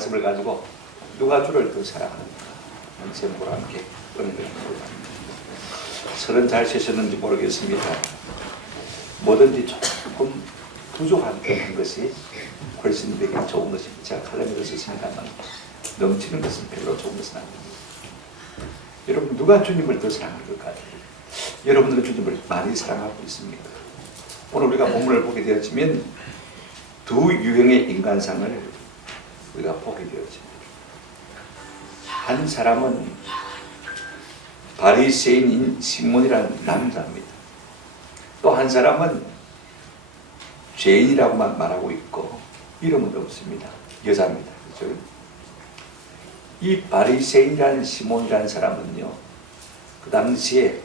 말씀을 가지고 누가 주를 더 사랑하는가 하는 제목으로 함께 은혜를 나누고 설은 잘 쉬셨는지 모르겠습니다. 뭐든지 조금 부족한 것이 훨씬 되게 좋은 것입니다. 제가 칼럼에도 썼습니다만 넘치는 것은 별로 좋은 것은 아닙니다. 여러분 누가 주님을 더 사랑할 것 같아요? 여러분들은 주님을 많이 사랑하고 있습니까? 오늘 우리가 본문을 보게 되었지만 두 유형의 인간상을 우리가 보게 되었습니다. 한 사람은 바리새인인 시몬이라는 남자입니다. 또 한 사람은 죄인이라고만 말하고 있고 이름은 없습니다. 여자입니다. 그렇죠? 이 바리새인이라는 시몬이라는 사람은요, 그 당시에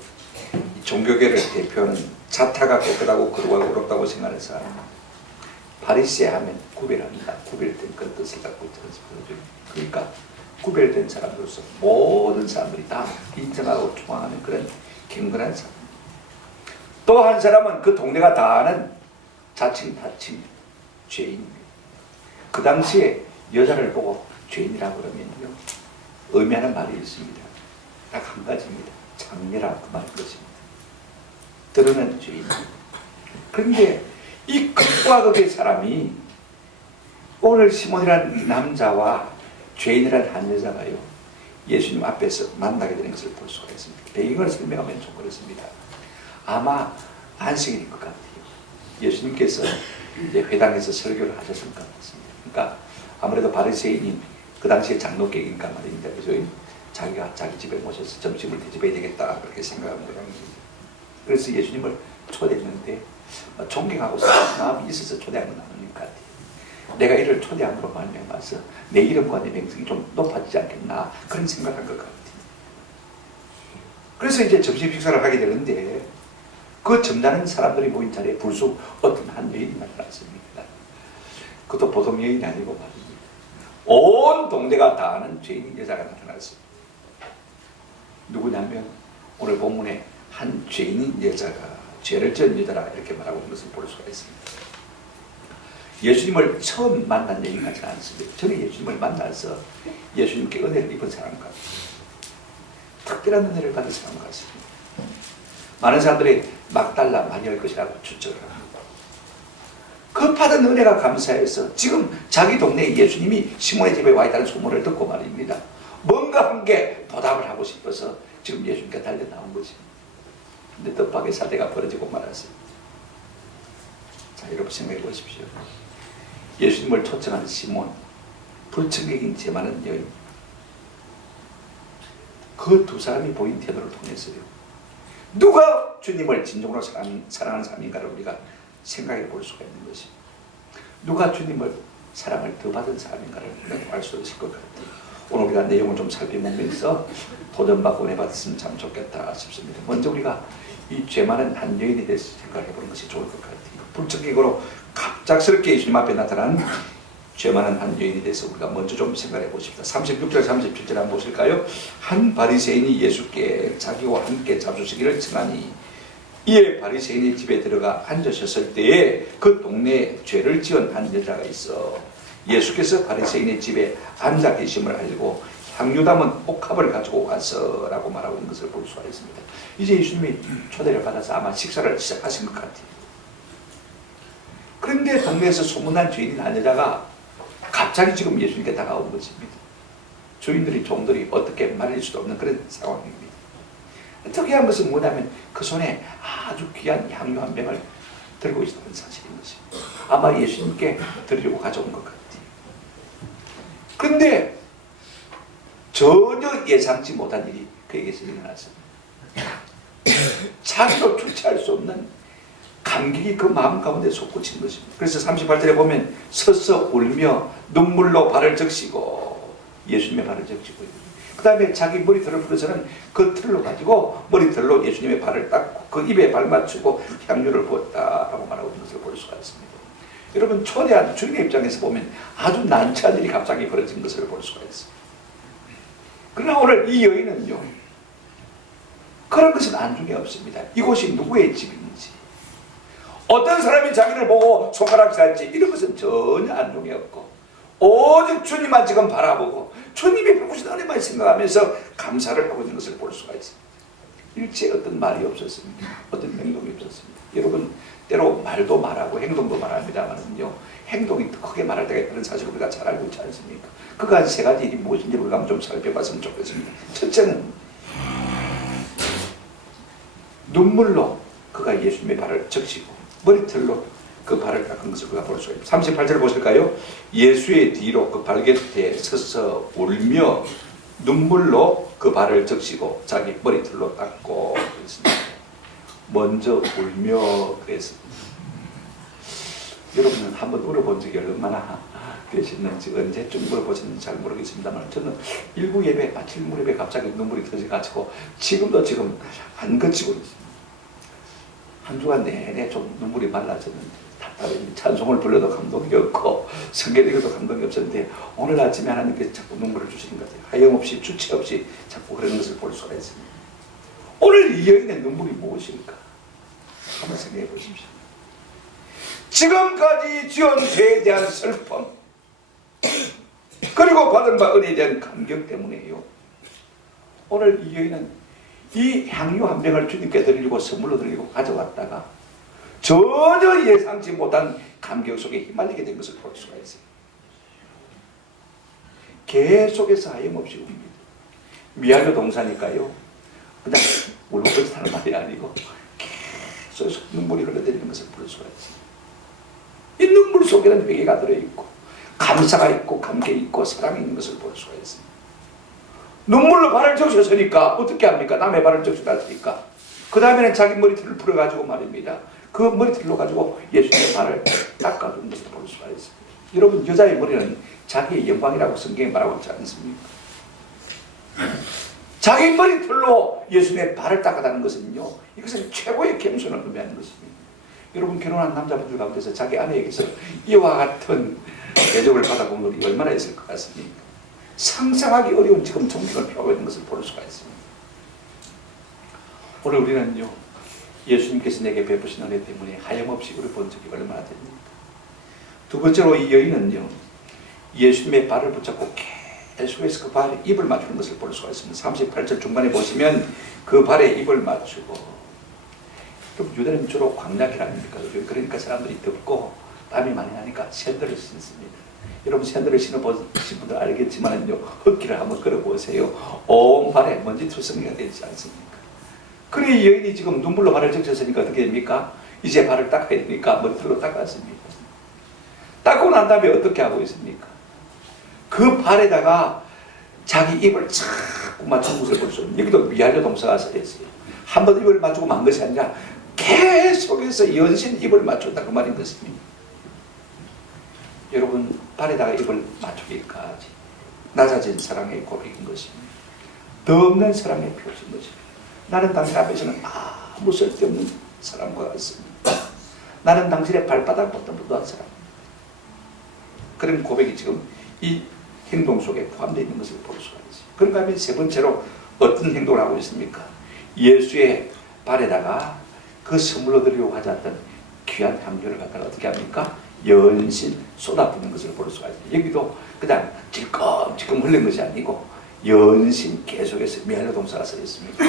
종교계를 대표하는 자타가 깨끗하고 거룩하고 의롭다고 생각하는 사람, 바리새 하면 구별합니다. 구별된 그런 뜻을 갖고 있죠. 그러니까 구별된 사람으로서 모든 사람들이 다 인정하고 추앙하는 그런 경건한 사람. 또 한 사람은 그 동네가 다 아는 자칭 다칭 죄인입니다. 그 당시에 여자를 보고 죄인이라고 그러면요, 의미하는 말이 있습니다. 딱 한 가지입니다. 장녀라 그 말인 것입니다. 드러낸 죄인. 그런데 이 극과 극의 사람이 오늘 시몬이라는 남자와 죄인이라는 한 여자가요, 예수님 앞에서 만나게 되는 것을 볼 수가 있습니다. 배경을 설명하면 좀 그렇습니다. 아마 안식일인 것 같아요. 예수님께서 이제 회당에서 설교를 하셨을 것 같습니다. 그러니까 아무래도 바리새인이 그 당시에 장로격인가 말입니다. 그래서 자기가 자기 집에 모셔서 점심을 대접해야 되겠다 그렇게 생각한 모양입니다. 그래서 예수님을 초대했는데 존경하고 마음이 있어서 초대한 건 아닌 것 같아요. 내가 이를 초대함으로 말미암아서 내 이름과 내 명성이 좀 높아지지 않겠나 그런 생각한 것 같아요. 그래서 이제 점심 식사를 하게 되는데 그 점잖은 사람들이 모인 자리에 불쑥 어떤 한 여인이 나타났습니다. 그것도 보통 여인이 아니고 말입니다. 온 동네가 다 아는 죄인 여자가 나타났습니다. 누구냐면 오늘 본문에 한 죄인인 여자가 죄를 지은 여자라 이렇게 말하고 있는 것을 볼 수가 있습니다. 예수님을 처음 만난 여인 같지는 않습니다. 전에 예수님을 만나서 예수님께 은혜를 입은 사람 같습니다. 특별한 은혜를 받은 사람 같습니다. 많은 사람들이 막달라 마리아일 것이라고 추측을 합니다. 그 받은 은혜가 감사해서 지금 자기 동네에 예수님이 시몬의 집에 와 있다는 소문을 듣고 말입니다. 뭔가 한 게 보답을 하고 싶어서 지금 예수님께 달려 나온 것입니다. 근데 뜻밖의 사태가 벌어지고 말았습니다. 자, 여러분 생각해 보십시오. 예수님을 초청한 시몬, 불청객인 제 많은 여인, 그 두 사람이 보인 태도를 통해서요, 누가 주님을 진정으로 사랑하는 사람인가를 우리가 생각해 볼 수가 있는 것입니다. 누가 주님을 사랑을 더 받은 사람인가를 알 수 있을 것 같아요. 오늘 우리가 내용을 좀 살펴보면서 도전받고 해봤으면 참 좋겠다 싶습니다. 먼저 우리가 이 죄 많은 한 여인에 대해서 생각해 보는 것이 좋을 것 같아요. 불청객으로 갑작스럽게 예수님 앞에 나타난 죄 많은 한 여인에 대해서 우리가 먼저 좀 생각해 보십시다. 36절 37절 한번 보실까요? 한 바리새인이 예수께 자기와 함께 잡수시기를 청하니 이에 바리새인의 집에 들어가 앉으셨을 때에 그 동네에 죄를 지은 한 여자가 있어 예수께서 바리새인의 집에 앉아 계심을 알고 향유 담은 옥합을 가지고 와서 라고 말하고 있는 것을 볼 수가 있습니다. 이제 예수님이 초대를 받아서 아마 식사를 시작하신 것 같아요. 그런데 동네에서 소문난 죄인인 한 여자가 갑자기 지금 예수님께 다가온 것입니다. 주인들이 종들이 어떻게 말할 수도 없는 그런 상황입니다. 특이한 것은 뭐냐면 그 손에 아주 귀한 향유 한 병을 들고 있었던 사실인 것입니다. 아마 예수님께 드리려고 가져온 것 같아요. 그런데 전혀 예상치 못한 일이 그에게서 일어났습니다. 자기도 주체할 수 없는 감격이 그 마음 가운데 솟구친 것입니다. 그래서 38절에 보면 서서 울며 눈물로 발을 적시고 예수님의 발을 적시고 그 다음에 자기 머리털을 풀어서는 그 틀로 가지고 머리털로 예수님의 발을 닦고 그 입에 발 맞추고 향유를 부었다라고 말하고 있는 것을 볼 수가 있습니다. 여러분 초대한 주인의 입장에서 보면 아주 난처한 일이 갑자기 벌어진 것을 볼 수가 있습니다. 그러나 오늘 이 여인은요, 그런 것은 안중에 없습니다. 이곳이 누구의 집인지, 어떤 사람이 자기를 보고 손가락질할지 이런 것은 전혀 안중에 없고 오직 주님만 지금 바라보고 주님이 베푸신 은혜만 생각하면서 감사를 하고 있는 것을 볼 수가 있습니다. 일체 어떤 말이 없었습니다. 어떤 행동이 없었습니다. 여러분 때로 말도 말하고 행동도 말합니다만요, 행동이 더 크게 말할 때가 있다는 사실을 우리가 잘 알고 있지 않습니까? 그가 세 가지 일이 무엇인지 우리가 한번 좀 살펴봤으면 좋겠습니다. 첫째는 눈물로 그가 예수님의 발을 적시고 머리털로 그 발을 닦은 것을 우리가 볼 수가 있습니다. 38절 보실까요? 예수의 뒤로 그 발곁에 서서 울며 눈물로 그 발을 적시고 자기 머리털로 닦고 그랬습니다. 먼저 울며 그랬습니다. 여러분은 한번 울어본 적이 얼마나 되셨는지 언제쯤 물어보셨는지 잘 모르겠습니다만 저는 일부 예배, 아침 무렵에 갑자기 눈물이 터져가지고 지금도 지금 안 그치고 있습니다. 한 주간 내내 좀 눈물이 말라졌는데 답답해. 찬송을 불러도 감동이 없고 성경 읽어도 감동이 없었는데 오늘 아침에 하나님께서 자꾸 눈물을 주시는 것 같아요. 하염없이 주체 없이 자꾸 그러는 것을 볼 수가 있습니다. 오늘 이 여인의 눈물이 무엇일까? 한번 생각해 보십시오. 지금까지 지은 죄에 대한 슬픔 그리고 받은 바 은혜에 대한 감격 때문에요. 오늘 이 여인은 이 향유 한 병을 주님께 드리고 선물로 드리고 가져왔다가 전혀 예상치 못한 감격 속에 휘말리게 된 것을 볼 수가 있어요. 계속해서 하염없이 웁니다. 미완료 동사니까요. 그냥 울고싶다는 말이 아니고 계속 눈물이 흘러내리는 것을 볼 수가 있어요. 이 눈물 속에는 회개가 들어있고 감사가 있고 감격이 있고 사랑이 있는 것을 볼 수가 있습니다. 눈물로 발을 적셨으니까 어떻게 합니까? 남의 발을 적셔놨으니까 그 다음에는 자기 머리털을 풀어가지고 말입니다. 그 머리털로 가지고 예수님의 발을 닦아주는 것을 볼 수가 있습니다. 여러분 여자의 머리는 자기의 영광이라고 성경에 말하고 있지 않습니까? 자기 머리털로 예수님의 발을 닦아다는 것은요, 이것은 최고의 겸손을 의미하는 것입니다. 여러분 결혼한 남자분들 가운데서 자기 아내에게서 이와 같은 대접을 받아본 일이 얼마나 있을 것 같습니까? 상상하기 어려운 지금 존경을 표하고 있는 것을 볼 수가 있습니다. 오늘 우리는요, 예수님께서 내게 베푸신 은혜 때문에 하염없이 우리 본 적이 얼마나 됩니까? 두 번째로 이 여인은요, 예수님의 발을 붙잡고 계속해서 그 발에 입을 맞추는 것을 볼 수가 있습니다. 38절 중반에 보시면 그 발에 입을 맞추고, 유대는 주로 광야길 아닙니까? 그러니까 사람들이 덥고 땀이 많이 나니까 샌들을 신습니다. 여러분 샌들을 신어보신 분들 알겠지만요, 흙길을 한번 걸어보세요. 온 발에 먼지 투성이가 되지 않습니까? 그래 이 여인이 지금 눈물로 발을 적셨으니까 어떻게 됩니까? 이제 발을 닦아야 되니까 머리털로 닦았습니다. 닦고 난 다음에 어떻게 하고 있습니까? 그 발에다가 자기 입을 자꾸 맞춘 것을 볼 수 있습니다. 여기도 미완료 동사가 쓰였어요. 한 번 입을 맞추고 만 것이 아니라 계속해서 연신 입을 맞춘다 그 말인 것입니다. 여러분 발에다가 입을 맞추기까지 낮아진 사랑의 고백인 것입니다. 더 없는 사랑의 표시인 것입니다. 나는 당신 앞에서는 아무 쓸데없는 사람과 같습니다. 나는 당신의 발바닥보다 무도한 사람. 그런 고백이 지금 이 행동 속에 포함되어 있는 것을 볼 수가 있어요. 그런가 하면 세 번째로 어떤 행동을 하고 있습니까? 예수의 발에다가 그 선물로 드리려고 하지 않던 귀한 향유를 갖다가 어떻게 합니까? 연신 쏟아붓는 것을 볼 수가 있어요. 여기도 그냥 질끔질끔 흘린 것이 아니고 연신 계속해서 미완료 동사가 써 있습니다.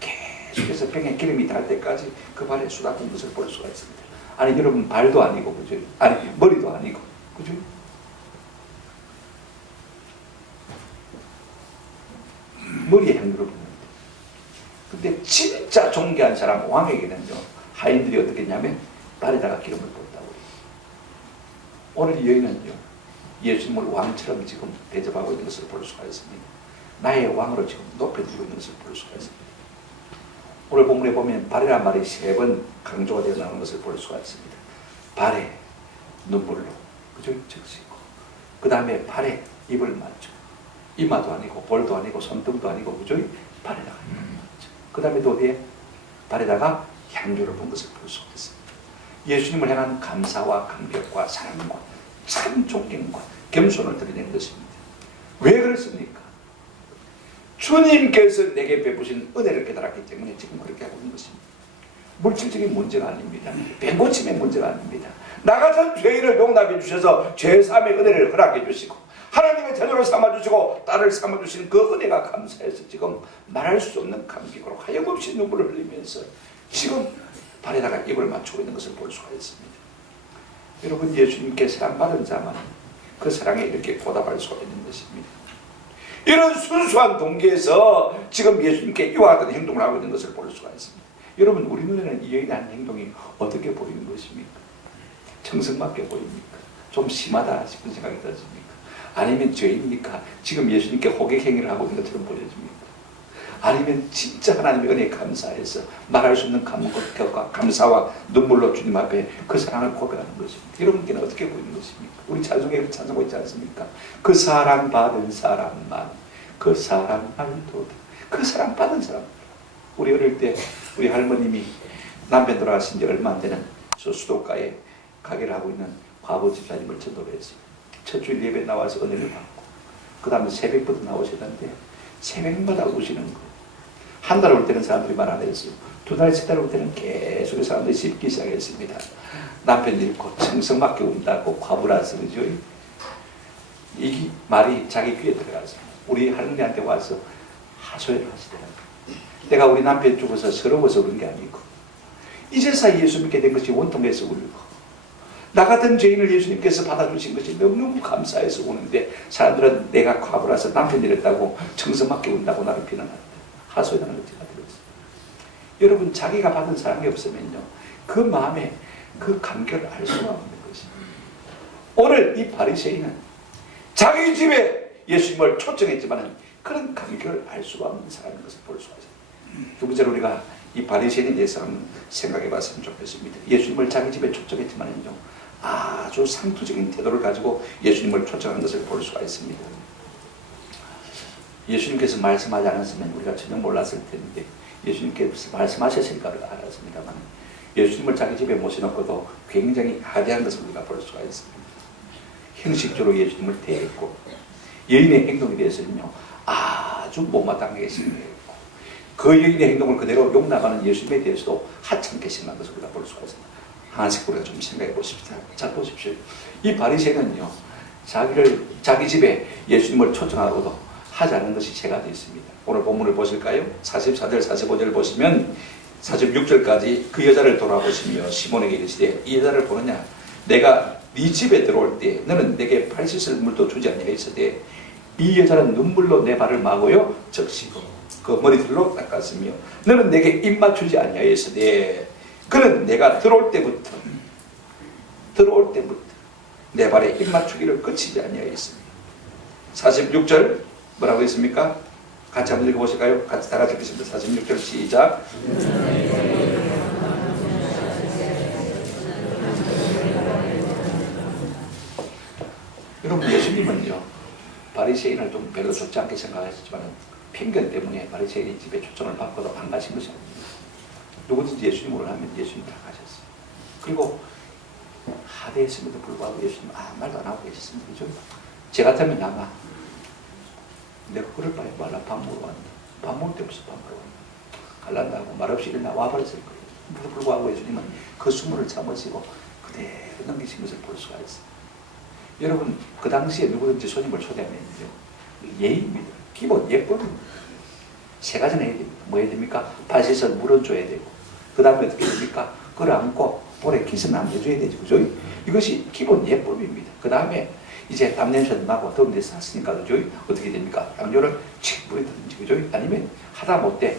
계속해서 병에 기름이 닿을 때까지 그 발에 쏟아붓는 것을 볼 수가 있습니다. 아니 여러분 발도 아니고 그죠? 아니 머리도 아니고 그죠? 머리에 향유를 붓는데, 근데 진짜 존귀한 사람 왕에게는요, 하인들이 어떻게 했냐면 발에다가 기름을 붓다고 해요. 오늘 이 여인은요, 예수님을 왕처럼 지금 대접하고 있는 것을 볼 수가 있습니다. 나의 왕으로 지금 높여주고 있는 것을 볼 수가 있습니다. 오늘 본문에 보면 발이란 말이 3번 강조가 되어 나오는 것을 볼 수가 있습니다. 발에 눈물로 그죠? 적시고, 그 다음에 발에 입을 맞추고, 이마도 아니고 볼도 아니고 손등도 아니고 그죠? 발에다가 입을 맞추고, 그 다음에 또 어디에? 발에다가 향유를 본 것을 볼 수가 있습니다. 예수님을 향한 감사와 감격과 사랑과 참 존경과 겸손을 드러낸 것입니다. 왜 그렇습니까? 주님께서 내게 베푸신 은혜를 깨달았기 때문에 지금 그렇게 하고 있는 것입니다. 물질적인 문제가 아닙니다. 병고침의 문제가 아닙니다. 나 같은 죄인을 용납해 주셔서 죄사함의 은혜를 허락해 주시고 하나님의 자녀를 삼아주시고 딸을 삼아주신 그 은혜가 감사해서 지금 말할 수 없는 감격으로 하염없이 눈물을 흘리면서 지금 발에다가 입을 맞추고 있는 것을 볼 수가 있습니다. 여러분 예수님께 사랑받은 자만 그 사랑에 이렇게 보답할 수가 있는 것입니다. 이런 순수한 동기에서 지금 예수님께 이와 같은 행동을 하고 있는 것을 볼 수가 있습니다. 여러분 우리 눈에는 이 여인의 한 행동이 어떻게 보이는 것입니까? 정성맞게 보입니까? 좀 심하다 싶은 생각이 들습니까? 아니면 죄입니까? 지금 예수님께 호객행위를 하고 있는 것처럼 보여집니까? 아니면 진짜 하나님의 은혜에 감사해서 말할 수 없는 감사와 눈물로 주님 앞에 그 사랑을 고백하는 것입니다. 여러분께는 어떻게 보이는 것입니까? 우리 찬송에 찬송하고 있지 않습니까? 그 사랑 받은 사람만, 그 사랑 알도다. 그 사랑 받은 사람. 우리 어릴 때 우리 할머님이 남편 돌아가신 지 얼마 안 되는 저 수도가에 가게를 하고 있는 과부 집사님을 전도를 했어요. 첫 주일 예배 나와서 은혜를 받고 그 다음에 새벽부터 나오시던데 새벽마다 우시는 거예요. 한 달 올 때는 사람들이 말 안 했어요. 두 달, 세 달 올 때는 계속 사람들이 씹기 시작했습니다. 남편 잃고 청성맞게 운다고 과부라서 그죠? 이 말이 자기 귀에 들어가서 우리 할머니한테 와서 하소연을 하시더라고요. 내가 우리 남편 죽어서 서러워서 그런 게 아니고 이제서 예수 믿게 된 것이 원통해서 울고 나 같은 죄인을 예수님께서 받아주신 것이 너무너무 감사해서 우는데 사람들은 내가 과부라서 남편 잃었다고 청성맞게 운다고 나를 비난한다. 하소연하는 것이 들었어요. 여러분 자기가 받은 사랑이 없으면요 그 마음에 그 감격을 알 수가 없는 것입니다. 오늘 이 바리새인은 자기 집에 예수님을 초청했지만 그런 감격을 알 수가 없는 사람인 것을 볼 수가 있어요. 두 번째로 우리가 이 바리새인에 대해서 한번 생각해 봤으면 좋겠습니다. 예수님을 자기 집에 초청했지만요 아주 상투적인 태도를 가지고 예수님을 초청한 것을 볼 수가 있습니다. 예수님께서 말씀하지 않았으면 우리가 전혀 몰랐을 텐데 예수님께서 말씀하셨으니까 우리가 알았습니다만 예수님을 자기 집에 모셔놓고도 굉장히 하대한 것을 우리가 볼 수가 있습니다. 형식적으로 예수님을 대했고 여인의 행동에 대해서는요 아주 못마땅하게 생각했고 그 여인의 행동을 그대로 용납하는 예수님에 대해서도 하찮게 생각한 것을 우리가 볼 수가 있습니다. 하나씩 우리가 좀 생각해 보십시오. 잘 보십시오. 이 바리새인은요 자기 집에 예수님을 초청하고도 하지 않은 것이 세 가지 있습니다. 오늘 본문을 보실까요? 44절 45절 보시면 46절까지 그 여자를 돌아보시며 시몬에게 이르시되 이 여자를 보느냐 내가 네 집에 들어올 때 너는 내게 발 씻을 물도 주지 아니하였으되 이 여자는 눈물로 내 발을 마고요 적시고 그 머리털로 닦았으며 너는 내게 입 맞추지 아니하였으되 그는 내가 들어올 때부터 내 발에 입 맞추기를 그치지 아니하였으며 46절 뭐라고 했습니까? 같이 한번 읽어보실까요? 같이 다 같이 읽겠습니다. 46절 시작. 여러분 예수님은요 바리새인을 좀 별로 좋지 않게 생각하시지만 편견 때문에 바리새인 집에 초청을 받고도 안 가신 것이 아닙니다. 누구든지 예수님을 하면 예수님 다 가셨어요. 그리고 하대했음에도 불구하고 예수님 아무 말도 안 하고 계셨습니다. 그죠? 제 같으면 아마 내가 그럴 바에 말라 밥 먹으러 왔는데 밥 먹을 데 없어 밥 먹으러 왔는데 갈란다고 말없이 일어나 와버렸을 거예요. 그럼에도 불구하고 예수님은 그 수모를 참으시고 그대로 넘기신 것을 볼 수가 있어요. 여러분 그 당시에 누구든지 손님을 초대하면요 예의입니다. 기본 예법입니다. 세 가지는 해야 됩니다. 뭐 해야 됩니까? 발 씻어 물은 줘야 되고 그 다음에 어떻게 됩니까? 끌어안고 볼에 키스는 안 해줘야 되죠. 그죠? 이것이 기본 예법입니다. 그 다음에 이제 땀 냄새도 나고 더운 데서 샀으니까 그죠? 어떻게 됩니까? 향료를 칙 뿌리든지 그죠? 아니면 하다 못해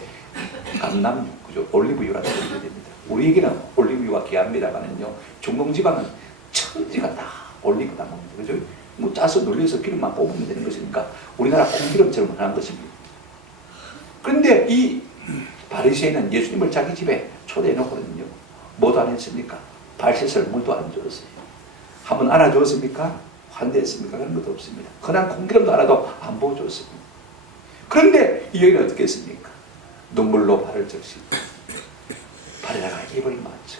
감남유 그죠? 올리브유라도 뿌리게 됩니다. 우리에게는 올리브유가 귀합니다만은요 중동지방은 천지가 다 올리브 다 먹습니다. 그죠? 뭐 짜서 눌려서 기름만 뽑으면 되는 것이니까 우리나라 콩기름처럼 하는 것입니다. 그런데 이 바리새인은 예수님을 자기 집에 초대해 놓거든요. 뭐도 안 했습니까? 발 씻을 물도 안 줬어요. 한번 안아주었습니까? 환대했습니까? 그런 것도 없습니다. 그냥 콩기름도 알아도 안 보여줬습니다. 그런데 이 여인은 어떻게 했습니까? 눈물로 발을 적시고 발에다가 입을 맞춰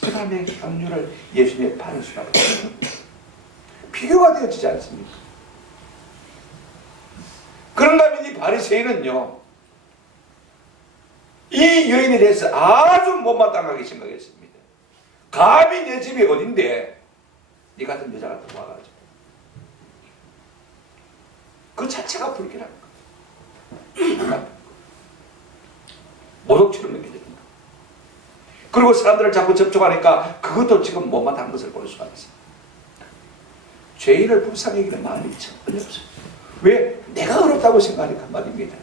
그 다음에 향유를 예수님의 발에 쏟아붓고 비교가 되어지지 않습니까? 그런가 하면 이 바리새인은요 이 여인에 대해서 아주 못마땅하게 생각했습니다. 감히 내 집이 어딘데 네 같은 여자가 들어와가지고 그 자체가 불길한 거예요. 모독처럼 느껴집니다. 그리고 사람들을 자꾸 접촉하니까 그것도 지금 못마땅한 것을 볼 수가 있어요. 죄인을 불쌍히 여기는 마음이 전혀 없어요. 왜? 내가 어렵다고 생각하니까 말입니다.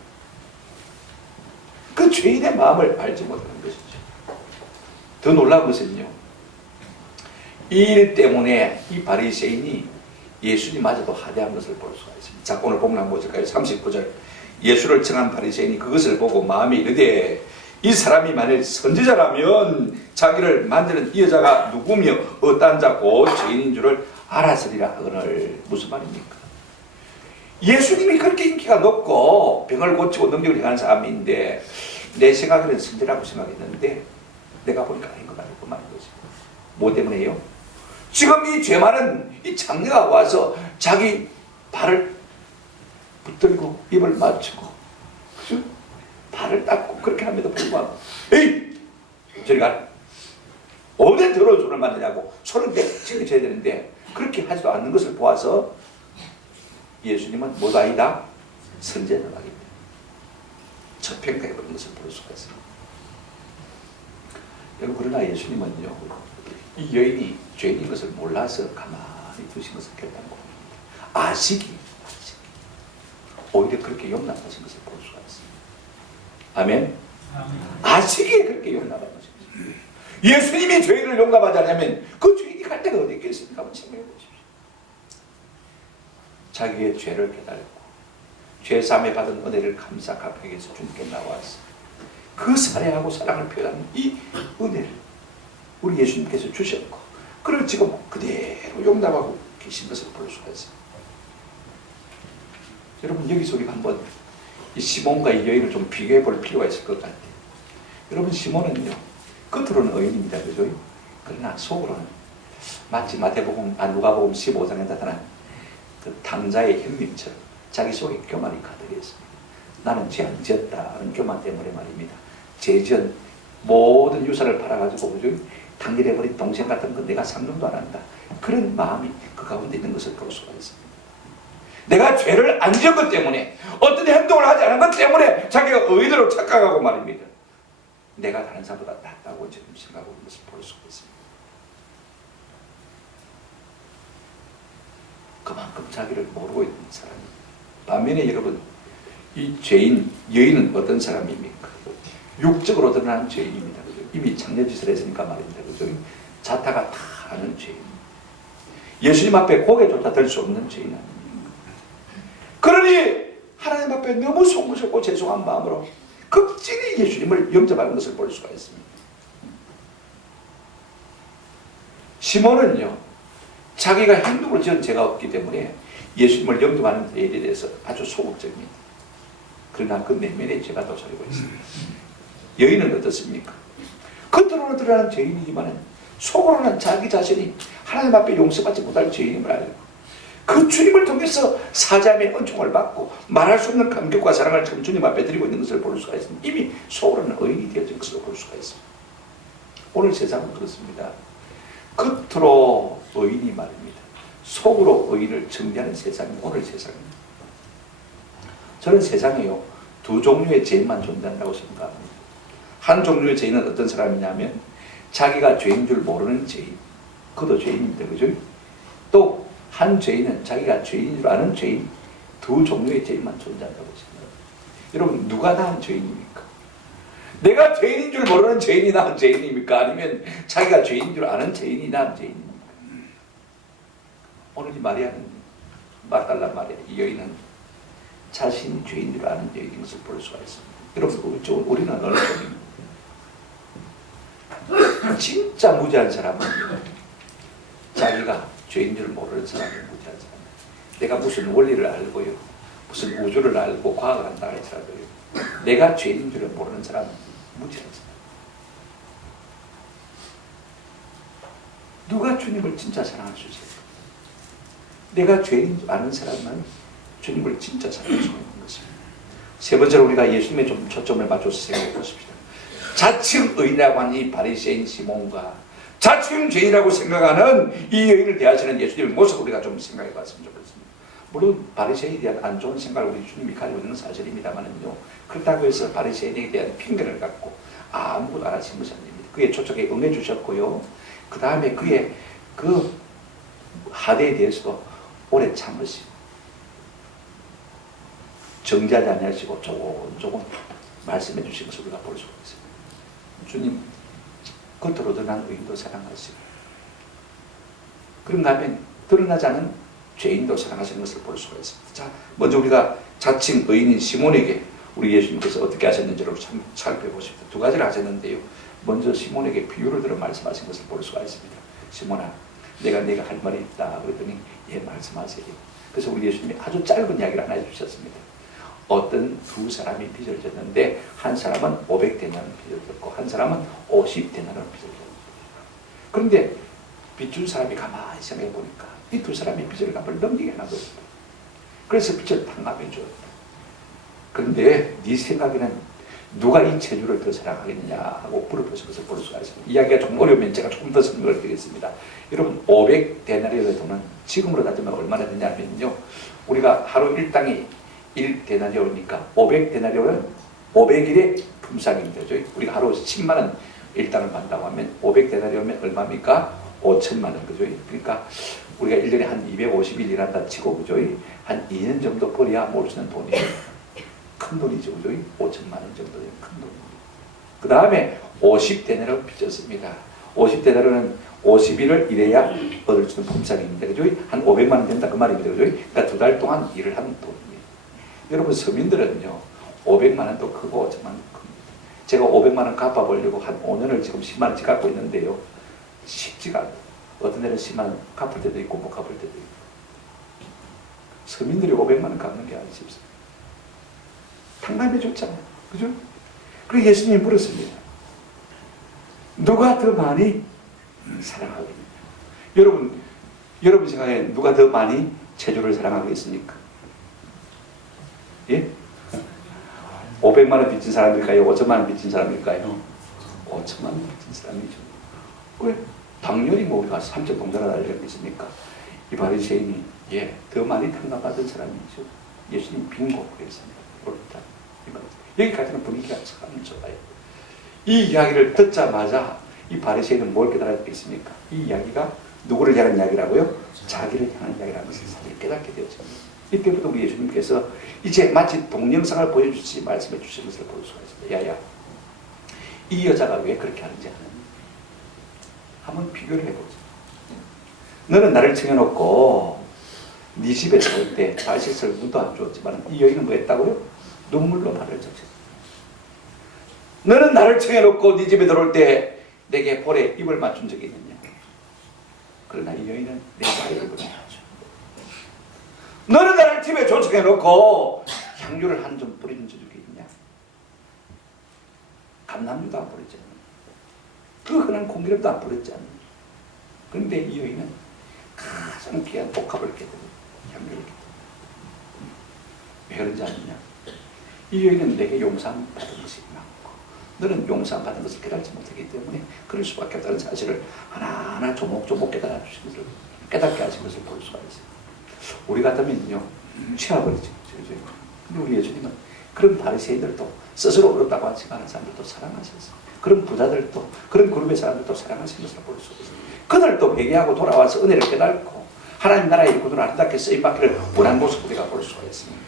그 죄인의 마음을 알지 못하는 것이죠. 더 놀라운 것은요. 이 일 때문에 이 바리새인이 예수님마저도 하대한 것을 볼 수가 있습니다. 자, 오늘 본문 한번 보실까요? 39절. 예수를 청한 바리새인이 그것을 보고 마음에 이르되 이 사람이 만일 선지자라면 자기를 만드는 이 여자가 누구며 어떠한 자고 죄인인 줄을 알았으리라 하거늘. 무슨 말입니까? 예수님이 그렇게 인기가 높고 병을 고치고 능력을 행하는 사람인데 내 생각에는 선지라고 생각했는데 내가 보니까 아닌 것 같고 말인 거지. 뭐 때문에요? 지금 이 죄 많은 이 장녀가 와서 자기 발을 붙들고 입을 맞추고 그죠? 발을 닦고 그렇게 함에도 불구하고 에이! 저리 가! 어디 더러운 손을 만드냐고 손을 내치게 되는데 그렇게 하지도 않는 것을 보아서 예수님은 뭐도 아니다? 선제는 아니다. 저평가해버린 것을 볼 수가 있습니다. 여러분, 그러나 예수님은요, 이 여인이 죄인인 것을 몰라서 가만히 두신 것을 결단하고 아시기 오히려 그렇게 용납하신 것을 볼 수가 있습니다. 아멘? 아시기에 그렇게 용납하신 것입니다. 예수님이 죄인을 용납하지 않으면 그 죄인이 갈 데가 어디 있겠습니까? 한번 생각해 보십시오. 자기의 죄를 깨달고 죄사함에 받은 은혜를 감사 갚기 위해서 주님께 나와서 그 사랑하고 사랑을 표현하는 이 은혜를 우리 예수님께서 주셨고 그걸 지금 그대로 용납하고 계신 것을 볼 수가 있습니다. 여러분, 여기서 우리가 한번 이 시몬과 이 여인을 좀 비교해 볼 필요가 있을 것 같아요. 여러분, 시몬은요 겉으로는 의인입니다. 그죠? 그러나 속으로는 마치 누가복음 15장에 나타난 그 탕자의 형님처럼 자기 속에 교만이 가득해 있습니다. 나는 죄 안 지었다는 교만 때문에 말입니다. 죄지은 모든 유산을 팔아가지고 그죠? 당일해버린 동생 같은 건 내가 상종도 안 한다. 그런 마음이 그 가운데 있는 것을 볼 수가 있습니다. 내가 죄를 안 지은 것 때문에 어떤 행동을 하지 않은 것 때문에 자기가 의대로 착각하고 말입니다. 내가 다른 사람보다 낫다고 지금 생각하고 있는 것을 볼 수가 있습니다. 그만큼 자기를 모르고 있는 사람입니다. 반면에 여러분, 이 죄인, 여인은 어떤 사람입니까? 육적으로 드러나는 죄인입니다. 그죠? 이미 장례짓을 했으니까 말입니다. 그죠? 자타가 다 아는 죄인. 예수님 앞에 고개조차 들 수 없는 죄인 아닙니까? 그러니 하나님 앞에 너무 송구스럽고 죄송한 마음으로 극진히 예수님을 영접하는 것을 볼 수가 있습니다. 시몬은요, 자기가 행동을 지은 죄가 없기 때문에 예수님을 영접하는 일에 대해서 아주 소극적입니다. 그러나 그 내면의 죄가 도사리고 있습니다. 여인은 어떻습니까? 겉으로는 드러나는 죄인이지만 속으로는 자기 자신이 하나님 앞에 용서받지 못할 죄인임을 알고 그 주님을 통해서 사자의 은총을 받고 말할 수 없는 감격과 사랑을 지금 주님 앞에 드리고 있는 것을 볼 수가 있습니다. 이미 속으로는 의인이 되어진 것을 볼 수가 있습니다. 오늘 세상은 그렇습니다. 겉으로 의인이 말입니다. 속으로 의인을 정죄하는 세상이 오늘 세상입니다. 저는 세상에요, 두 종류의 죄인만 존재한다고 생각합니다. 한 종류의 죄인은 어떤 사람이냐면 자기가 죄인 줄 모르는 죄인, 그도 죄인입니다. 그죠? 또 한 죄인은 자기가 죄인인 줄 아는 죄인, 두 종류의 죄인만 존재한다고 생각합니다. 여러분, 누가 나은 죄인입니까? 내가 죄인인 줄 모르는 죄인이 나은 죄인입니까? 아니면 자기가 죄인인 줄 아는 죄인이 나은 죄인입니까? 오늘 이 마리아는, 막달라 마리아, 이 여인은 자신이 죄인 줄 아는 여인인 것을 볼 수가 있습니다. 여러분, 우리는 어느 쪽입니까? 진짜 무지한 사람은 자기가 죄인 줄 모르는 사람이 무지한 사람이에요. 내가 무슨 원리를 알고요, 무슨 우주를 알고 과학을 한다 할지라도요, 내가 죄인 줄을 모르는 사람은 무지한 사람. 누가 주님을 진짜 사랑할 수 있을까? 내가 죄인 줄 아는 사람은 주님을 진짜 사랑할 수 있는 것입니다. 세 번째로 우리가 예수님의 좀 초점을 맞춰서 생각해 보십시다. 자칭 의인이라고 하는 이 바리새인 시몬과 자칭 죄인이라고 생각하는 이 여인을 대하시는 예수님의 모습을 우리가 좀 생각해 봤으면 좋겠습니다. 물론 바리새인에 대한 안 좋은 생각을 우리 주님이 가지고 있는 사실입니다만은요, 그렇다고 해서 바리새인에 대한 핑계를 갖고 아무것도 안 하신 것이 아닙니다. 그의 초청에 응해 주셨고요, 그 다음에 그의 그 하대에 대해서도 오래 참으시고 정죄하지 아니하시고 조금 말씀해 주신 것을 우리가 볼 수가 있습니다. 주님 겉으로 드러난 의인도 사랑하시고 그런가 하면 드러나지 않은 죄인도 사랑하시는 것을 볼 수가 있습니다. 자, 먼저 우리가 자칭 의인인 시몬에게 우리 예수님께서 어떻게 하셨는지를 참 살펴보십니다. 두 가지를 하셨는데요. 먼저 시몬에게 비유를 들어 말씀하신 것을 볼 수가 있습니다. 시몬아, 내가 할 말이 있다. 그랬더니 예, 말씀하세요. 그래서 우리 예수님이 아주 짧은 이야기를 하나 해주셨습니다. 어떤 두 사람이 빚을 졌는데 한 사람은 500데나리온 빚을 졌고 한 사람은 50데나리온 빚을 졌습니다. 그런데 빚준 사람이 가만히 생각해 보니까 이 두 사람이 빚을 갚을 능력이 하나도 없다. 그래서 빚을 탕감해 주었다. 그런데 네 생각에는 누가 이 체주를 더 사랑하겠느냐 하고 물어보신 것을 볼 수가 있습니다. 이야기가 조금 어려우면 제가 조금 더 설명을 드리겠습니다. 여러분 500데나리온의 돈은 지금으로 따지면 얼마나 되냐면요. 우리가 하루 일당이 1데나리온이니까 500데나리온은 500일의 품삯입니다. 우리가 하루 10만원 일당을 받는다고 하면 500데나리온이면 얼마입니까? 5천만원. 그죠? 그러니까 우리가 1년에 한 250일 일한다 치고, 그죠? 한 2년 정도 벌어야 모을 수 있는 돈이에요. 큰 돈이죠. 그죠? 5천만원 정도 되는 큰 돈입니다. 그 다음에 50데나리온 빚졌습니다. 50데나리온은 50일을 일해야 얻을 수 있는 품삯입니다. 그죠? 한 500만원 된다. 그 말입니다. 그죠? 그러니까 두 달 동안 일을 하는 돈입니다. 여러분, 서민들은요, 500만원도 크고 5천만원도 큽니다. 제가 500만원 갚아보려고 한 5년을 지금 10만원씩 갚고 있는데요. 쉽지가 않아요. 어떤 데는 10만원 갚을 때도 있고 못 갚을 때도 있고. 서민들이 500만원 갚는 게 아주 쉽습니다. 탕감해 줬잖아요. 그죠? 그리고 예수님이 물었습니다. 누가 더 많이 사랑하겠느냐? 여러분 생각에 누가 더 많이 체주를 사랑하겠습니까? 예? 500만원 빚진 사람일까요? 5천만원 빚진 사람일까요? 5천만원 빚진 사람이죠. 왜? 당연히 뭐 우리가 삼척 동자가 알려있습니까? 이 바리새인이 더 많이 탕감받은 사람이죠. 예수님 빙고 그랬습니다. 옳다. 여기까지는 분위기가 참 좋아요. 이 이야기를 듣자마자 이 바리새인은 뭘 깨달았겠습니까? 이 이야기가 누구를 향한 이야기라고요? 자기를 향한 이야기라는 것을 사실 깨닫게 되었습니다. 이때부터 우리 예수님께서 이제 마치 동영상을 보여주시 말씀해 주신 것을 볼 수가 있습니다. 야야, 이 여자가 왜 그렇게 하는지 아느냐? 한번 비교를 해보자. 너는 나를 청해놓고 네 집에 들어올 때 발 씻을 물도 안 주었지만 이 여인은 뭐 했다고요? 눈물로 발을 적셨다. 너는 나를 청해놓고 네 집에 들어올 때 내게 볼에 입을 맞춘 적이 있느냐? 그러나 이 여인은 내 발에 입을 맞춰. 너는 나를 집에 초청해놓고 향유를 한 점 뿌린 적이 있냐? 감람유도 안 뿌렸지 않나? 그 흔한 공기름도 안 뿌렸지 않나? 그런데 이 여인은 가장 귀한 복합을 깨뜨려 향유를 깨뜨려. 왜 그런지 아느냐? 이 여인은 내게 용서받은 것이 많고 너는 용서받은 것을 깨닫지 못하기 때문에 그럴 수밖에 없다는 사실을 하나하나 조목조목 깨달아 주신 것을 깨닫게 하신 것을 볼 수가 있어요. 우리 같으면요 취해버리죠. 근데 우리 예수님은 그런 바리새인들도 스스로 어렵다고 생각하는 사람들도 사랑하셨어요. 그런 부자들도 그런 그룹의 사람들도 사랑하신 것을 볼 수가 있어요. 그들도 회개하고 돌아와서 은혜를 깨닫고 하나님 나라의 일꾼으로 아름답게 쓰임받기를 원하는 모습을 우리가 볼 수가 있습니다.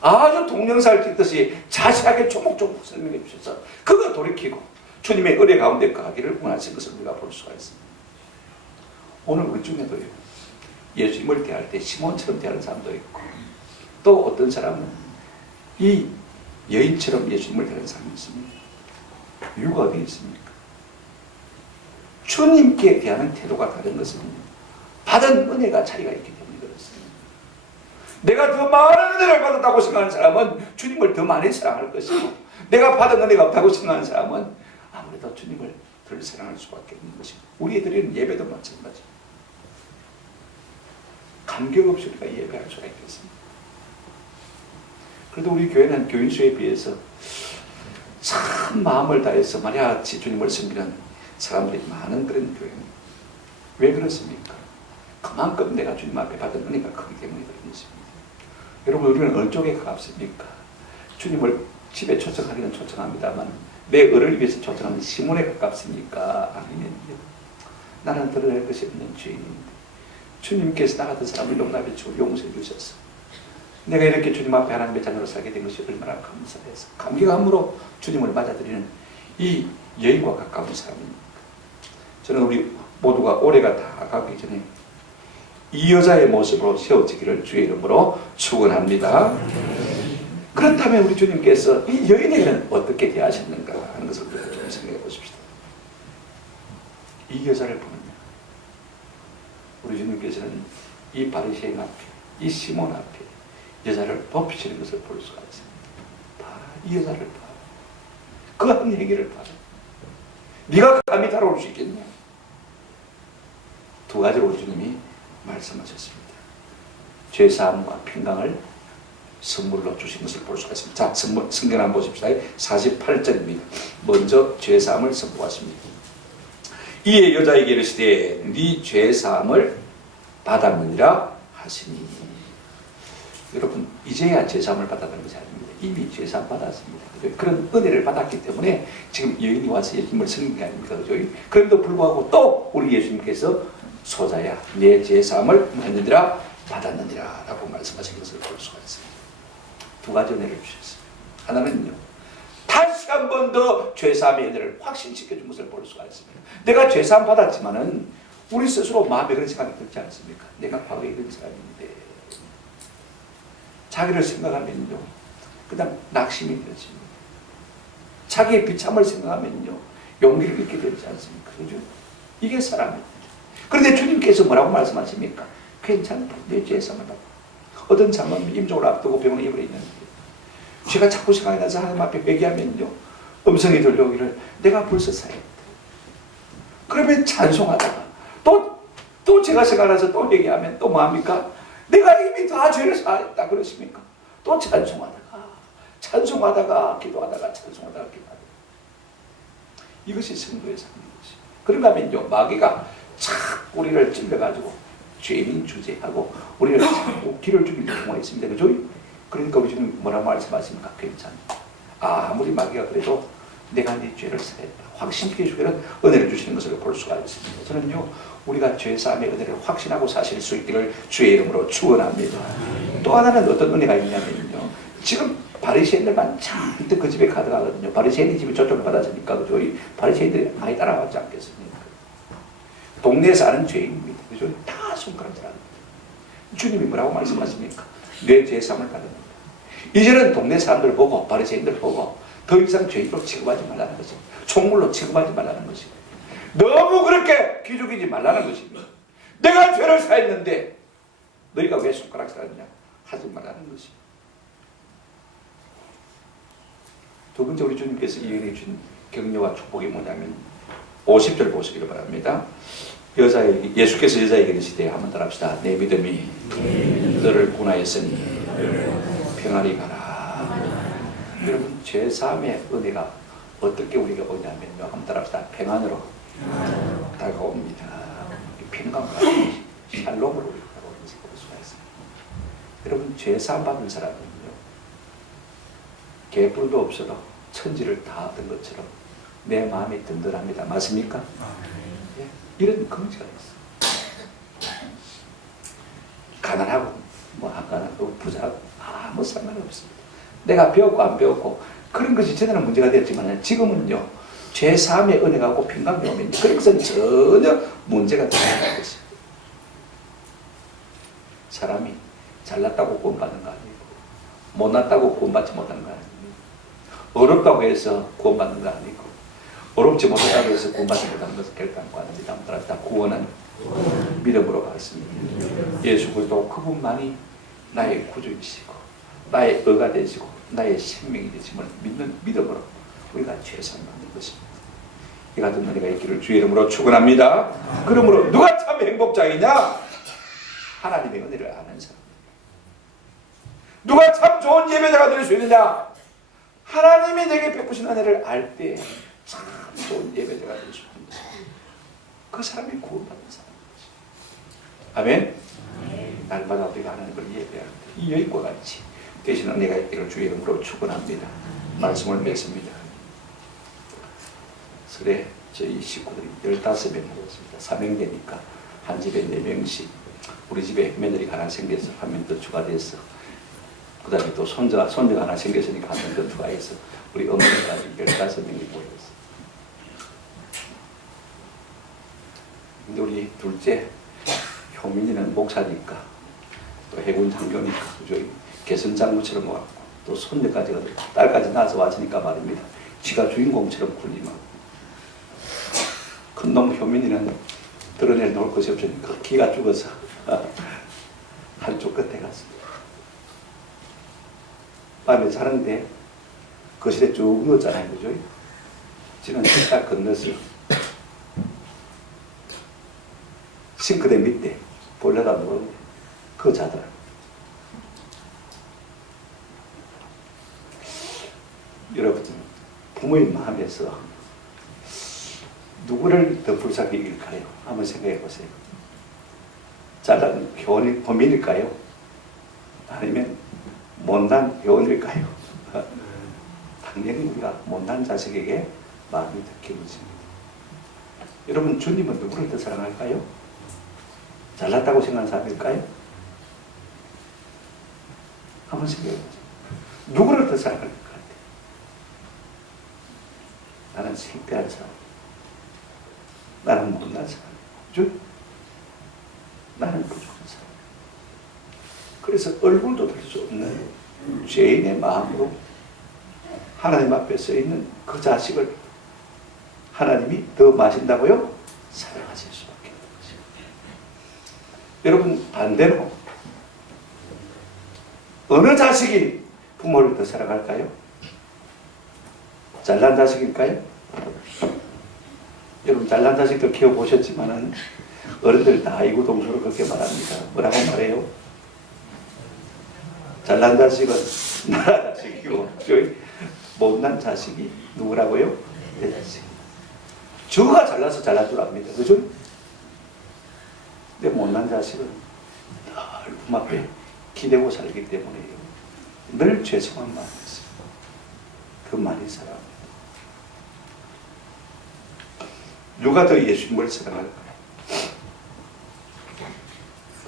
아주 동영상을 찍듯이 자세하게 조목조목 설명해 주셔서 그거 돌이키고 주님의 은혜 가운데 가기를 원하신 것을 우리가 볼 수가 있습니다. 오늘 우리 중에도요 예수님을 대할 때 시몬처럼 대하는 사람도 있고 또 어떤 사람은 이 여인처럼 예수님을 대하는 사람이 있습니다. 이유가 어디 있습니까? 주님께 대하는 태도가 다른 것은 받은 은혜가 차이가 있기 때문에 그렇습니다. 내가 더 많은 은혜를 받았다고 생각하는 사람은 주님을 더 많이 사랑할 것이고 내가 받은 은혜가 없다고 생각하는 사람은 아무래도 주님을 덜 사랑할 수밖에 없는 것입니다. 우리 드리는 예배도 마찬가지입니다. 감격 없이 우리가 예배할 수가 있겠습니다. 그래도 우리 교회는 교인 수에 비해서 참 마음을 다해서 말야같이 주님을 섬기는 사람들이 많은 그런 교회입니다. 왜 그렇습니까? 그만큼 내가 주님 앞에 받은 은혜가 크기 때문에 그런 것입니다. 여러분 우리는 어느 쪽에 가깝습니까? 주님을 집에 초청하기는 초청합니다만 내 을을 위해서 초청하는 시몬에 가깝습니까? 아니면요. 나는 드러낼 것이 없는 죄인인데 주님께서 나 같은 사람을 용납해 주고 용서해 주셔서 내가 이렇게 주님 앞에 하나님의 자녀로 살게 된 것이 얼마나 감사해서 감격함으로 주님을 맞아들이는 이 여인과 가까운 사람입니다. 저는 우리 모두가 올해가 다 가기 전에 이 여자의 모습으로 세워지기를 주의 이름으로 축원합니다. 그렇다면 우리 주님께서 이 여인에게는 어떻게 대하셨는가 하는 것을 좀 생각해 보십시다. 이 여자를 보면요, 우리 주님께서는 이 바리새인 앞에, 이 시몬 앞에 여자를 높이시는 것을 볼 수가 있습니다. 봐, 이 여자를 봐. 그 한 얘기를 봐. 네가 감히 따라올 수 있겠냐? 두 가지로 우리 주님이 말씀하셨습니다. 죄사함과 평강을 선물로 주신 것을 볼 수가 있습니다. 자, 성경 한번 보십시다. 48절입니다. 먼저 죄사함을 선포하십니다. 이에 여자에게 이르시되 네 죄사함을 받았느니라 하시니. 여러분, 이제야 죄사함을 받았다는 것이 아닙니다. 이미 죄사함 받았습니다. 그죠? 그런 은혜를 받았기 때문에 지금 여인이 와서 예수님을 섬긴 게 아닙니까? 그죠? 그럼에도 불구하고 또 우리 예수님께서 소자야 내 죄사함을 했느니라 받았느니라 라고 말씀하신 것을 볼 수가 있습니다. 두 가지 은혜를 주셨습니다. 하나는요, 다시 한 번 더 죄사함의 은혜를 확신시켜준 것을 볼 수가 있습니다. 내가 죄사함 받았지만은 우리 스스로 마음에 그런 생각이 들지 않습니까? 내가 과거에 이런 사람인데, 자기를 생각하면요 그냥 낙심이 되어집니다. 자기의 비참을 생각하면요 용기를 잃게 되지 않습니까? 그죠? 이게 사람입니다. 그런데 주님께서 뭐라고 말씀하십니까? 괜찮다, 내 죄사함을 받아. 어떤 장은 임종을 앞두고 병원에 입으려 있는데 제가 자꾸 생각이 나서 하나님 앞에 회개하면요 음성이 들려오기를 내가 벌써 사했다. 그러면 찬송하다가 또 제가 생각나서 또 얘기하면 또 뭐합니까? 내가 이미 다 죄를 사했다 그러십니까? 또 찬송하다가 기도하다가 찬송하다가 기도하다가. 이것이 성도의 삶인 것이죠. 그런가 하면요 마귀가 착 우리를 찔러가지고 죄인 주제하고 우리를 자꾸 길을 죽이는 경우가 있습니다. 그죠? 그러니까 우리 지금 뭐라고 말씀하십니까? 괜찮아. 아무리 마귀가 그래도 내가 네 죄를 사했다 확신케 해주기는 은혜를 주시는 것을 볼 수가 있습니다. 저는요 우리가 죄사함의 은혜를 확신하고 사실 수 있기를 주의 이름으로 축원합니다. 또 하나는 어떤 은혜가 있냐면요, 지금 바리새인들만 잔뜩 그 집에 가득하거든요. 바리새인이 집에 초청을 받았으니까 그죠? 바리새인들이 많이 따라왔지 않겠습니까? 동네에 사는 죄인입니다. 그죠? 다 손가락 잘합니다. 주님이 뭐라고 말씀하십니까? 내 죄사함을 받았는다. 이제는 동네 사람들 보고 바리새인들 보고 더 이상 죄인으로 취급하지 말라는 것입니다. 총물로 취급하지 말라는 것입니다. 너무 그렇게 기죽이지 말라는 것입니다. 내가 죄를 사했는데 너희가 왜 손가락 잘하느냐 하지 말라는 것입니다. 두 번째 우리 주님께서 이은혜 준 격려와 축복이 뭐냐면 50절 보시기를 바랍니다. 예수께서 여자에게 이르시되 한번 따라합시다. 내 믿음이 너를 구원하였으니 평안히 가라. 여러분 죄사함의 은혜가 어떻게 우리가 오냐면요, 한번 따라합시다. 평안으로 다가옵니다. 평강과 샬롬으로 우리가 다가오는 것을 볼 수가 있습니다. 여러분 죄사함 받은 사람은요 개뿔도 없어도 천지를 다 얻은 것처럼 내 마음이 든든합니다. 맞습니까? 예, 이런 긍지가 있어. 가난하고 뭐 안 가난하고 부자하고 아무 상관이 없습니다. 내가 배웠고 안 배웠고 그런 것이 전에는 문제가 되었지만 지금은요 죄사함의 은혜가 없고 평강이 오면 그런 것은 전혀 문제가 되지 않는 것입니다. 사람이 잘났다고 구원받는 거 아니고 못났다고 구원받지 못하는 거 아닙니다. 어렵다고 해서 구원받는 거 아니고 어렵지 못하다고 해서 구원받지 못하는 것을 결단코 아닙니다. 다 구원은 믿음으로 받습니다. 예수 그리스도 그분만이 나의 구주이시고 나의 의가 되시고 나의 생명이 되심을 믿는 믿음으로 우리가 죄사함을 받는 것입니다. 이 같은 은혜가 있기를 주의 이름으로 축원합니다. 그러므로 누가 참 행복자이냐? 하나님의 은혜를 아는 사람. 누가 참 좋은 예배자가 될 수 있느냐? 하나님이 내게 베푸신 은혜를 알 때 참 좋은 예배자가 될 수 있는 것입니다. 그 사람이 구원받는 사람인 것입니다. 아멘. 날마다 우리가 하나님을 예배할 때 이 여인과 같이 되신 은혜가 있기를 주의 이름으로 축원합니다. 말씀을 맺습니다. 설에 저희 식구들이 15명이 되었습니다. 3형제니까 한 집에 4명씩 우리 집에 며느리가 하나 생겨서 한 명 더 추가돼서 그 다음에 또 손자가 하나 생겼으니까 한 명 더 추가해서 우리 어머니까지 15명이 모였어요. 근데 우리 둘째 효민이는 목사니까 또 해군 장교니까 그죠? 개선장군처럼 와갖고 또 손녀까지 딸까지 낳아서 왔으니까 말입니다. 지가 주인공처럼 군림하고 큰놈 효민이는 드러낼 놓을 것이 없으니까 기가 죽어서 한쪽 끝에 갔습니다. 밤에 자는데 거실에 쭉 누웠잖아요. 그죠? 지는 딱 건너서 싱크대 밑에 볼려다 누웠는데 그거 자더라고요. 여러분, 부모의 마음에서 누구를 더 불쌍히 여길까요? 한번 생각해 보세요. 잘난 범인일까요? 아니면 못난 회원일까요? 당연히 우리가 못난 자식에게 마음이 더 깊어집니다. 여러분, 주님은 누구를 더 사랑할까요? 잘났다고 생각하는 사람일까요? 한번 생각해 보세요. 누구를 더 사랑할 것 같아요? 나는 실패한 사람, 나는 못난 사람, 그죠? 나는 부족한 사람. 그래서 얼굴도 들 수 없는 죄인의 마음으로 하나님 앞에 서 있는 그 자식을 하나님이 더 마신다고요? 사랑하실 수밖에 없는 것입니다. 여러분, 반대로 어느 자식이 부모를 더 사랑할까요? 잘난 자식일까요? 여러분, 잘난 자식들 키워보셨지만은 어른들 다 이구동성으로 그렇게 말합니다. 뭐라고 말해요? 잘난 자식은 나라 자식이고 못난 자식이 누구라고요? 내 자식. 저가 잘나서 잘난 줄 압니다. 그죠? 근데 못난 자식은 늘 부모 앞에 기대고 살기 때문에요. 늘 죄송한 마음이 있어요. 그 많이 사랑합니다. 누가 더 예수님을 사랑할까요?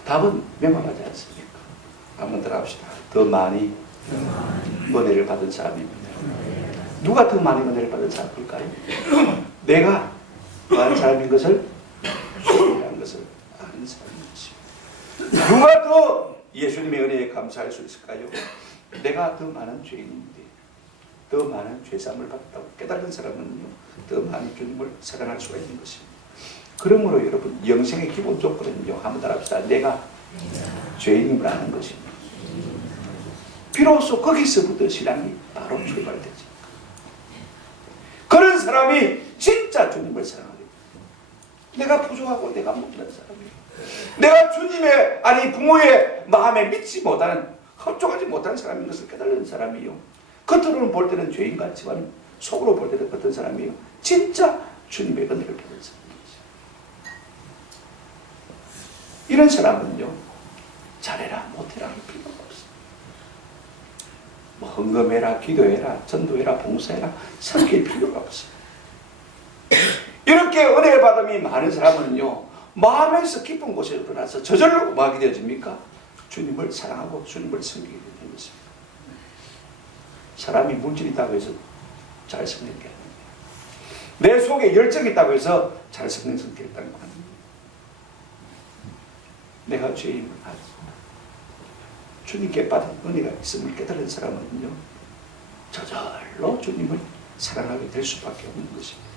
답은 명확하지 않습니까? 한번 들어갑시다. 더 많이 은혜를 받은 사람입니다. 누가 더 많이 은혜를 받은 사람일까요? 내가 많은 사람인 것을 소유한 것을 아는 사람인 것입니다. 누가 더 예수님의 은혜에 감사할 수 있을까요? 내가 더 많은 죄인인데 더 많은 죄사함을 받았다고 깨달은 사람은요, 더 많이 주님을 사랑할 수가 있는 것입니다. 그러므로 여러분, 영생의 기본 조건은요, 한번 따라합시다. 내가 죄인임을 아는 것입니다. 비로소 거기서부터 신앙이 바로 출발되지. 그런 사람이 진짜 주님을 사랑하게 됩니다. 내가 부족하고 내가 못난 사람이에요. 내가 주님의, 아니 부모의 마음에 믿지 못하는, 흡족하지 못하는 사람인 것을 깨달는 사람이요, 겉으로는 볼 때는 죄인 같지만 속으로 볼 때는 어떤 사람이요, 진짜 주님의 은혜를 받은 사람이죠. 이런 사람은요, 잘해라 못해라 할 필요가 없어요. 뭐 헌금해라, 기도해라, 전도해라, 봉사해라 삼킬 필요가 없어요. 이렇게 은혜 받음이 많은 사람은요, 마음에서 깊은 곳에 드러나서 저절로 뭐 하게 되어집니까? 주님을 사랑하고 주님을 섬기게 되는 것입니다. 사람이 물질이 있다고 해서 잘 섬기는 게 아닙니다. 내 속에 열정이 있다고 해서 잘 섬기는 성격이 있다는 거 아닙니다. 내가 죄임을 알고 주님께 받은 은혜가 있음을 깨달은 사람은요, 저절로 주님을 사랑하게 될 수밖에 없는 것입니다.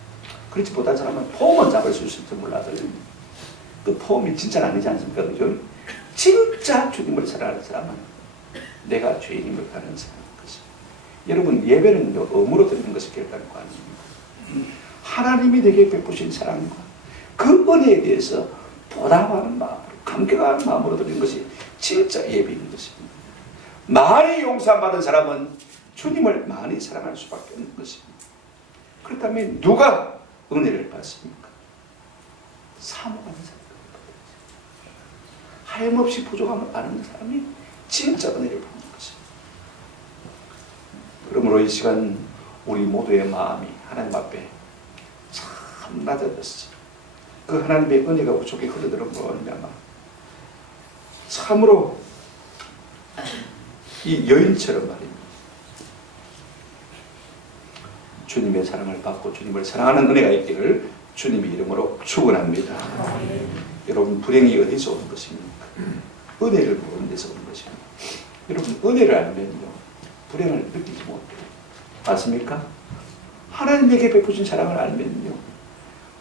그렇지 못한 사람은 폼은 잡을 수 있을지 몰라도요, 그 폼이 진짜는 아니지 않습니까? 그죠? 진짜 주님을 사랑하는 사람은 내가 죄인임을 아는 사람인 것입니다. 여러분, 예배는요, 의무로 드리는 것이 결단한 거 아닙니까? 하나님이 내게 베푸신 사랑과 그 은혜에 대해서 보답하는 마음으로, 감격하는 마음으로 드리는 것이 진짜 예배인 것입니다. 많이 용서받은 사람은 주님을 많이 사랑할 수밖에 없는 것입니다. 그렇다면 누가 은혜를 받습니까? 사모하는 사람, 하염없이 부족함을 아는 사람이 진짜 은혜를 받는 것입니다. 그러므로 이 시간 우리 모두의 마음이 하나님 앞에 참 낮아졌어요. 그 하나님의 은혜가 우속에 흘러들어오는 말미암아 참으로 이 여인처럼 말입니다. 주님의 사랑을 받고 주님을 사랑하는 은혜가 있기를 주님의 이름으로 축원합니다. 여러분 불행이 어디서 오는 것입니까? 은혜를 모르는 데서 오는 것입니다. 여러분 은혜를 알면요 불행을 느끼지 못해요. 맞습니까? 하나님에게 베푸신 사랑을 알면요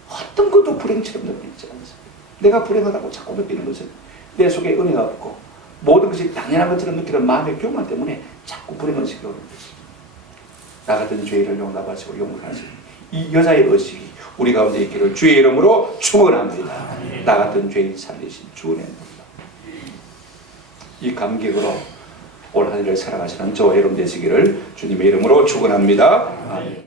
어떤 것도 불행처럼 느끼지 않습니다. 내가 불행하다고 자꾸 느끼는 것은 내 속에 은혜가 없고 모든 것이 당연한 것처럼 느끼는 마음의 교만 때문에 자꾸 불행을 지겨우는 것입니다. 나 같은 죄인을 용납하시고 용서하시고 이 여자의 의식이 우리 가운데 있기를 주의 이름으로 축원합니다. 나 같은 죄인 살리신 주의 이름으로 이 감격으로 올 한 해를 살아가시는 저와 여러분 되시기를 주님의 이름으로 축원합니다. 아멘.